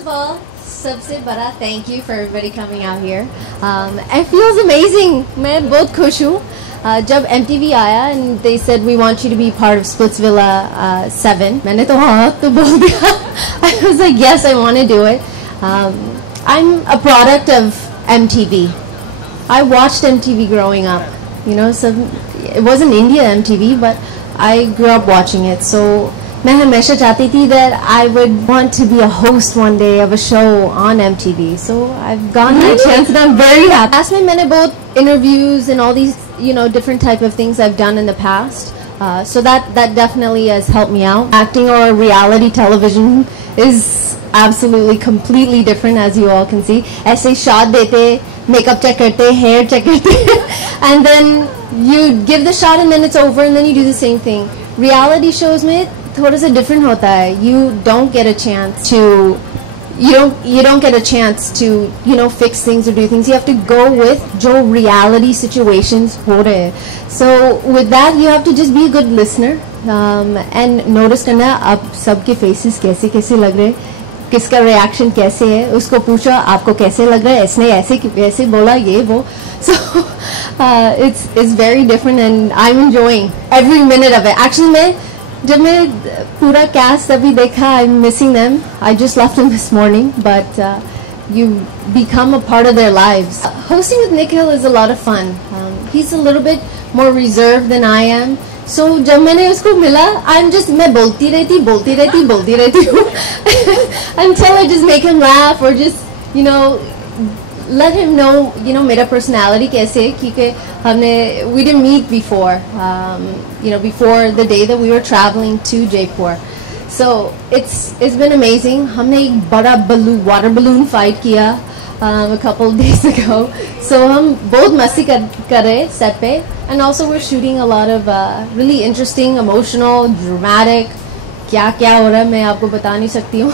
of all, सबसे बड़ा thank you for everybody coming out here. It feels amazing. मैं बहुत खुश हूँ. जब MTV आया and they said we want you to be part of Splitsvilla 7, मैंने तो हाँ तो बोल दिया. I was like yes, I want to do it. I'm a product of MTV. I watched MTV growing up. You know, so it wasn't India MTV, but I grew up watching it. So मैं हमेशा चाहती थी that I would want to be a host one day of a show on MTV. So I've gotten that chance and I'm very happy. Past में मैंने बहुत interviews and all these, you know, different type of things I've done in the past. So that definitely has helped me out. Acting or reality television is absolutely completely different, as you all can see. ऐसे shot देते, makeup check करते, hair check करते, and then you give the shot and then it's over and then you do the same thing. Reality shows में थोड़ा सा different होता है. You don't get a chance to you know fix things or do things. You have to go with जो reality situations हो रहे हैं. So with that you have to just be a good listener and notice करना अब सबके faces कैसे कैसे लग रहे हैं, किसका reaction कैसे है, उसको पूछा आपको कैसे लग रहा है, इसने ऐसे बोला ये वो. So it's very different and I'm enjoying every minute of it. Actually जब मैं पूरा cast अभी देखा, I'm missing them. I just left them this morning, but you become a part of their lives. Hosting with Nikhil is a lot of fun. He's a little bit more reserved than I am. So जब मैंने उसको मिला, मैं बोलती रहती हूँ until I just make him laugh or just, you know, let him know, you know, मेरा personality कैसे है, क्योंकि we didn't meet before, you know, before the day that we were traveling to Jaipur. So it's been amazing. हमने एक बड़ा water balloon fight किया a couple of days ago. So हम बहुत मस्ती कर रहे set पे, and also we're shooting a lot of really interesting, emotional, dramatic. क्या हो रहा है मैं आपको बता नहीं सकती हूँ.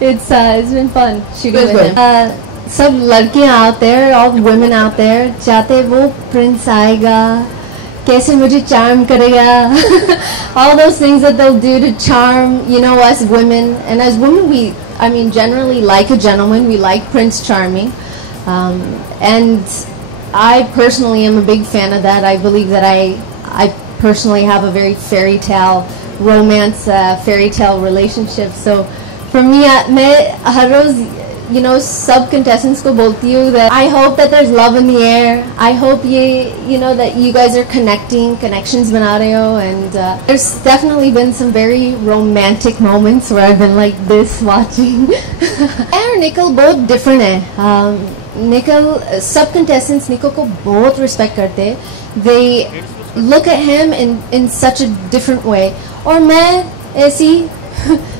It's been fun shooting with him. सब लड़कियाँ out there, all women out there चाहते वो prince आएगा, कैसे मुझे charm करेगा. All those things that they'll do to charm, you know, us women. And as women, we generally like a gentleman. We like Prince Charming. And I personally am a big fan of that. I believe that I personally have a very fairy tale romance, fairy tale relationship. So for me, मैं हर रोज, you know, sub contestants को बोलती हूँ that I hope that there's love in the air. I hope you know, that you guys are connections बना रहे हो. And there's definitely been some very romantic moments where I've been like this watching. और Nikhil बहुत different है. Nikhil, sub contestants Nikhil को बहुत respect करते हैं. They look at him in such a different way. और मैं ऐसी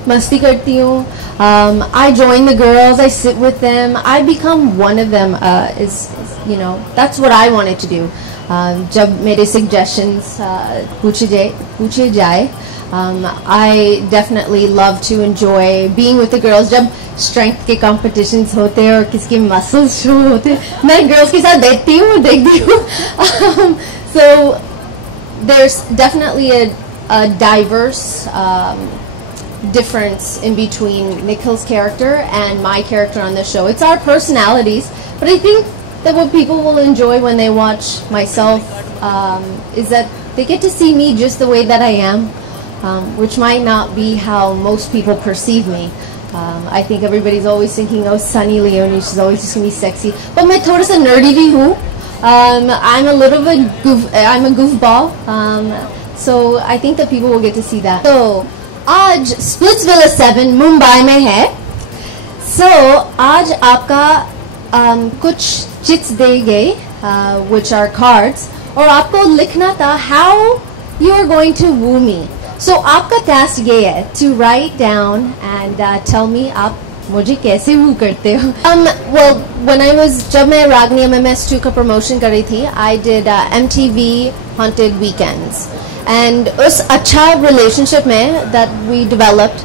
मस्ती करती हूँ. I join the girls, I sit with them, I become one of them. You know, that's what I wanted to do. जब मेरे suggestions पूछे जाए, I definitely love to enjoy being with the girls. जब strength के competitions होते हैं और किसके muscles show होते हैं, मैं girls के साथ देखती हूँ. So there's definitely a diverse difference in between Nikhil's character and my character on the show. It's our personalities, but I think that what people will enjoy when they watch myself is that they get to see me just the way that I am, which might not be how most people perceive me. I think everybody's always thinking, oh, Sunny Leone, she's always just gonna be sexy. But मैं थोड़ा सा nerdy भी हूँ. I'm a little bit I'm a goofball. So I think that people will get to see that. So आज Splitsvilla 7 Mumbai में है. So आज आपका कुछ चिट्स दे गए, which are cards, और आपको लिखना था how you are going to woo me. So आपका task ये है to write down and tell me आप मुझे कैसे woo करते हो. Well, when जब मैं रागनी MMS 2 का promotion कर रही थी, I did MTV Haunted Weekends. And उस अच्छा relationship में that we developed,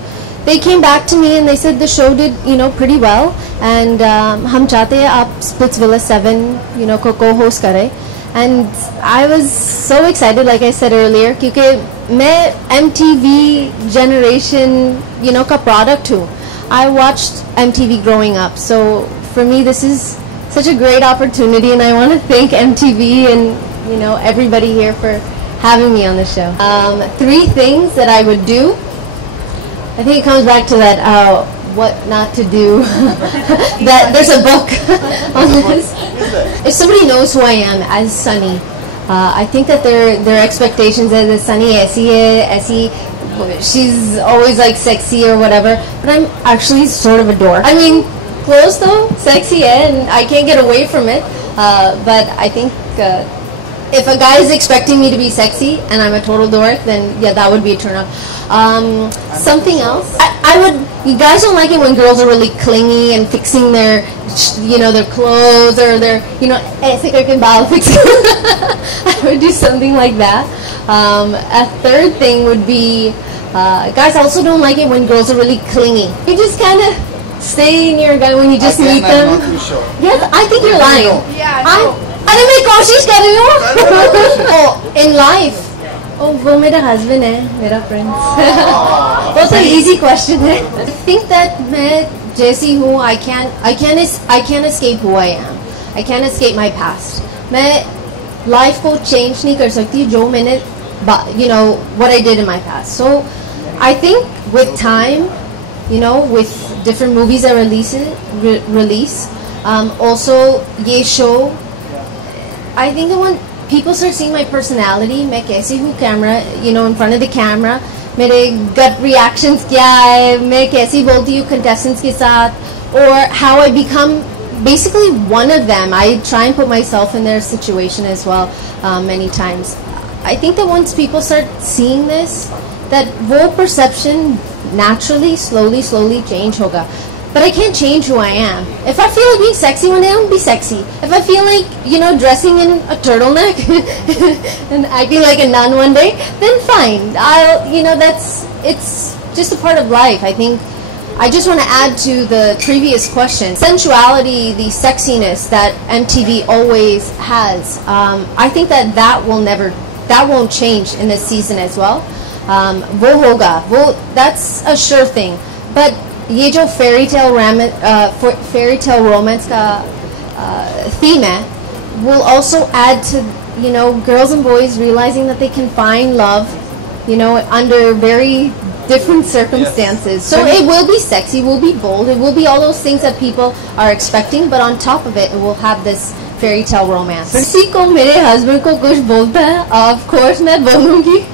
they came back to me and they said the show did, you know, pretty well, and हम चाहते हैं आप Splitsvilla 7, you know, को co-host करें. And I was so excited, like I said earlier, क्योंकि मैं MTV generation, you know, का product हूँ. I watched MTV growing up, so for me this is such a great opportunity, and I want to thank MTV and everybody here for having me on the show. 3 things that I would do. I think it comes back to that what not to do. That there's a book on this. If somebody knows who I am as Sunny, I think that their expectations are that Sunny aisi hai, she's always like sexy or whatever, but I'm actually sort of a dork. I mean, clothes though, sexy and I can't get away from it, but I think if a guy is expecting me to be sexy and I'm a total dork, then yeah, that would be a turn off. Something else, you guys don't like it when girls are really clingy and fixing their clothes or their aise karke baal fix. I would do something like that. A third thing would be, guys also don't like it when girls are really clingy. You just kind of stay in your guy when you just meet them. I'm not too sure. Yes, I think you're lying. Yeah, I know. अरे मैं कोशिश कर रही हूँ. Oh, in life. Oh, वो मेरा husband है, मेरा prince. That's an easy question है. I think that मैं जैसी हूँ, I can't escape who I am. I can't escape my past. मैं life को change नहीं कर सकती जो मैंने, what I did in my past. So, I think with time, with different movies that release, also ये show, I think that when people start seeing my personality, मैं कैसी हूँ camera, in front of the camera, मेरे gut reactions क्या है, मैं कैसी बोलती हूँ contestants के साथ, or how I become basically one of them. I try and put myself in their situation as well many times. I think that once people start seeing this, that वो perception naturally, slowly change होगा. But I can't change who I am. If I feel like being sexy one day, I'll be sexy. If I feel like, dressing in a turtleneck and acting like a nun one day, then fine. It's just a part of life. I think I just want to add to the previous question. Sensuality, the sexiness that MTV always has, I think that won't change in this season as well. वो होगा, that's a sure thing. But ये जो fairy tale romance का theme है, will also add to girls and boys realizing that they can find love under very different circumstances. Yes. So it will be sexy, it will be bold, it will be all those things that people are expecting, but on top of it, it will have this fairy tale romance. किसी को मेरे husband को कुछ बोलता है, of course मैं बोलूँगी.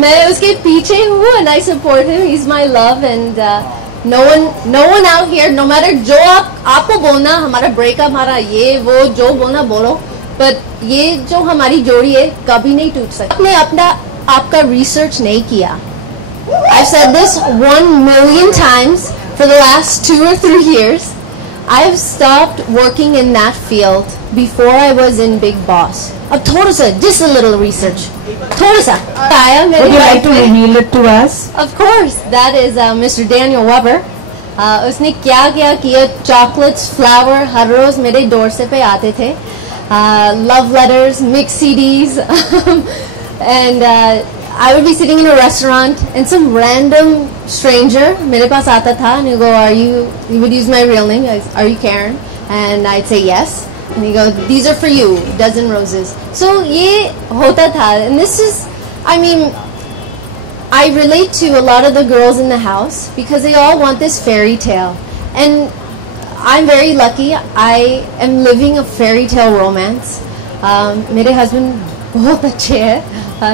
मैं उसके पीछे हूँ and I support him. He's my love, and no one out here, no matter जो आपको बोलना, हमारा breakup, हमारा ये वो जो बोलना बोलो, but ये जो हमारी जोड़ी है कभी नहीं टूट सकती. आपने आपका research नहीं किया. I've said this 1 million times for the last 2 or 3 years. I've stopped working in that field before I was in Big Boss. अब थोड़ा सा, just a little research. थोड़ा सा. Would you like to reveal it to us? Of course. That is Mr. Daniel Weber. उसने क्या किया? Chocolates, flour, हर रोज मेरे doorstep पे आते थे. Love letters, mixed CDs, and I would be sitting in a restaurant and some random stranger मेरे पास आता था and he'd go, he would use my real name, are you Karen? And I'd say yes. And he'd go, these are for you, dozen roses. So ये होता था, and this is, I relate to a lot of the girls in the house because they all want this fairy tale. And I'm very lucky, I am living a fairy tale romance. मेरे husband बहुत अच्छे हैं.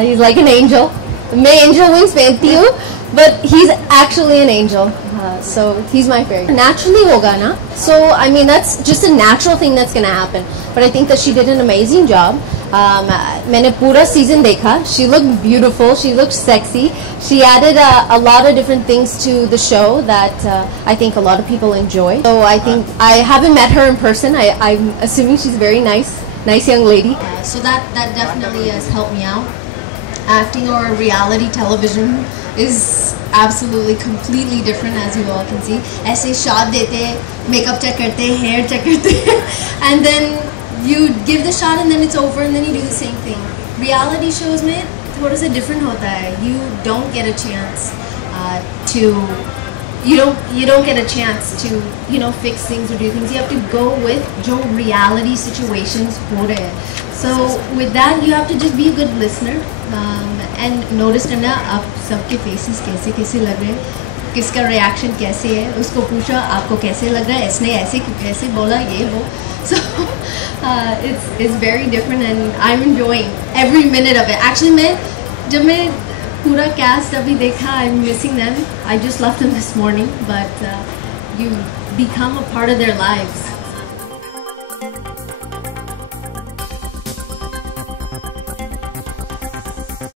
He's like an angel. मैं angel wings पहनती हूँ, but he's actually an angel. So he's my fairy. Naturally होगा ना. So that's just a natural thing that's gonna happen. But I think that she did an amazing job. मैंने पूरा season देखा. She looked beautiful. She looked sexy. She added a lot of different things to the show that I think a lot of people enjoy. So I think I haven't met her in person. I'm assuming she's very nice young lady. So that definitely has helped me out. Acting or reality television is absolutely completely different, as you all can see. ऐसे shot देते, makeup check करते, hair check करते, and then you give the shot and then it's over and then you do the same thing. Reality shows में थोड़ा सा different होता है. You don't get a chance to you don't get a chance to fix things or do things. You have to go with जो reality situations हो रहे हैं. So with that you have to just be a good listener and notice करना आप सबके faces कैसे कैसे लग रहे हैं, किसका reaction कैसे है, उसको पूछा आपको कैसे लग रहा है, इसने ऐसे कैसे बोला ये वो. So it's very different and I'm enjoying every minute of it. Actually जब मैं पूरा cast अभी देखा, I'm missing them. I just left them this morning, but you become a part of their lives.